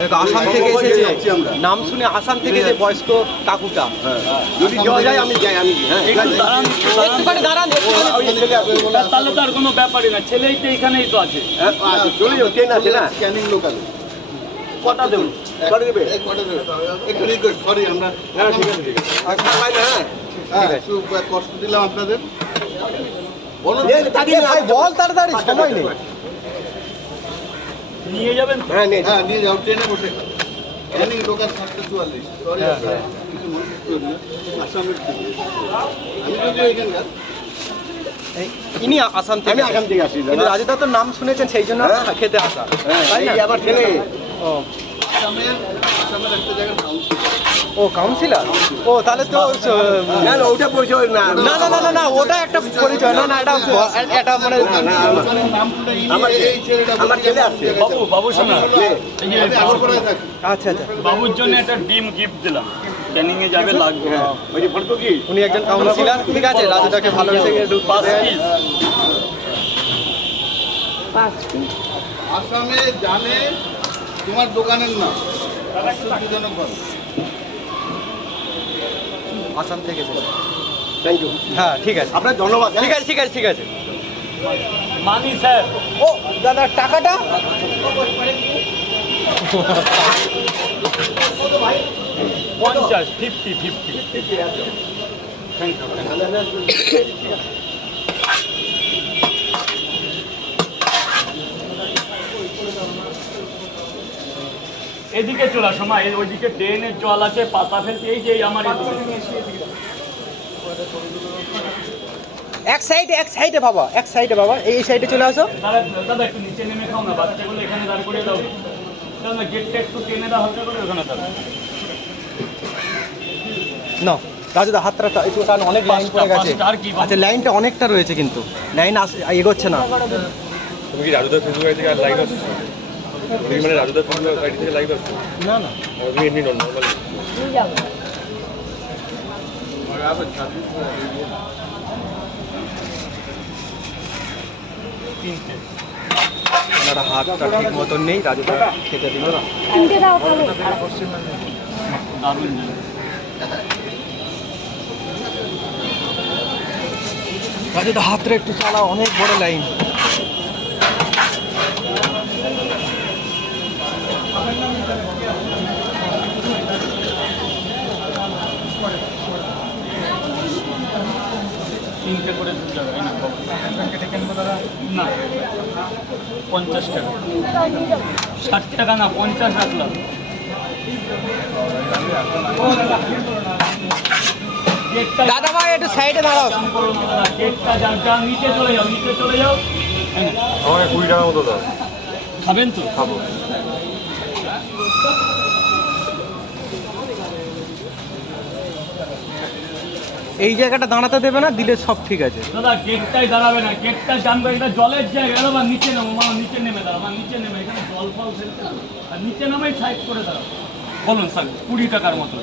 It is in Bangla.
আসাম থেকে এসেছে, নাম শুনে আসাম থেকে যে বয়স্ক কাকুটা, যদি যাওয়া যায় আমি যাই। আমি একটুখানি দাঁড়ান, তাহলে তার কোনো ব্যাপারই না, ছেলেই তো এখানেই তো আছে। চলে যাও, ট্রেন আছে না? ক্যানিং লোকাল কটা দেবো? কটা দেবে? এখানে সরি আমরা হ্যাঁ ঠিক আছে, ঠিক আছে। পাই না? হ্যাঁ একটু কষ্ট দিলাম আপনাদের। ভাই বল তাড়াতাড়ি, সময় নেই। নিয়ে যাবেন? হ্যাঁ নে। হ্যাঁ নিয়ে যাও, ট্রেনে বসে ক্যানিং লোকাল 744। সরি কিছু মনে করবেন না, আসামের থেকে। আমি যদিও এখানকার। ইনি আসাম থেকে। আমি আসাম থেকে আসি। কিন্তু রাজুদা তো নাম শুনেছেন, সেই জন্য খেতে আসা। তাই না? আবার ছেলে ও আসামের একটা জায়গার কাউন্সিল। ও কাউন্সিলর। ও তাহলে তো না না ওটা পরিচয় না। না না না না না, ওটা একটা পরিচয়। না না, এটা মানে আমার ছেলে আছে। বাবু শোনা, আচ্ছা আচ্ছা। বাবুর জন্য একটা ডিম গিফট দিলাম, ক্যানিং এ যাবে, লাগবে। উনি একজন কাউন্সিলর। ঠিক আছে, রাজুদাকে ভালোবেসে আসামে জানে তোমার দোকানের নাম আশ্চর্যজনক ভাবে। আসাম থেকে এসেছে। Thank you. হ্যাঁ ঠিক আছে, আপনার ধন্যবাদ। ঠিক আছে ঠিক আছে ঠিক আছে। মানি স্যার। ও দাদা, টাকাটা 50, 50। Thank you. এদিকে চলে আসো মা, ওইদিকে ড্রেনের জল আছে, পাতা ফেলতে। এই যে আমার এক সাইডে বাবা, এক সাইডে বাবা, এই সাইডে চলে আসো। দাদা একটু নিচে নেমে খাও না, বাচ্চাগুলো এখানে দাঁড় করে দাও না, গেটটা একটু টেনে দাও হালকা করে, ওখানে দাও। না রাজুদা, হাতটা একটু, কারণ অনেক লাইন পড়ে গেছে। আর কি আচ্ছা, লাইনটা অনেকটা রয়েছে, কিন্তু লাইন এগোচ্ছে না। তুমি কি রাজুদার ফেসবুক আইডি থেকে লাইভ আসছো? তুমি মানে রাজুদার ফেসবুক আইডি থেকে লাইভ আসছো? না না, তুমি এমনি নর্মাল। ওনারা হাতটা ঠিক মতন নেই, রাজুদা খেতে দিল না। দারুণ। রাজুদা হাতটা একটু চালাও, অনেক বড় লাইন। তিনটে করে দুধ যাবে না, 50 টাকা। 60 টাকা না, 50 রাখলাম। দাদা ভাই একটু সাইডে দাঁড়াও। গেটটা যাও, নিচে চলে যাও, নিচে চলে যাও। আমার 20 টাকা মতো দাও। খাবেন তো? খাবো। এই জায়গাটা দাঁড়াতে দেবে না, দিলে সব ঠিক আছে। দাদা গেটটাই দাঁড়াবে না, গেটটা জানবে, এটা জলের জায়গা। দাদা নিচে নামো মা, নিচে নেমে দাঁড়া মা, নিচে নেমে, এখানে জল ফল ফেলতে। আর নিচে নামাই সাইড করে দাঁড়াও। বলুন স্যার, 20 টাকার মতো।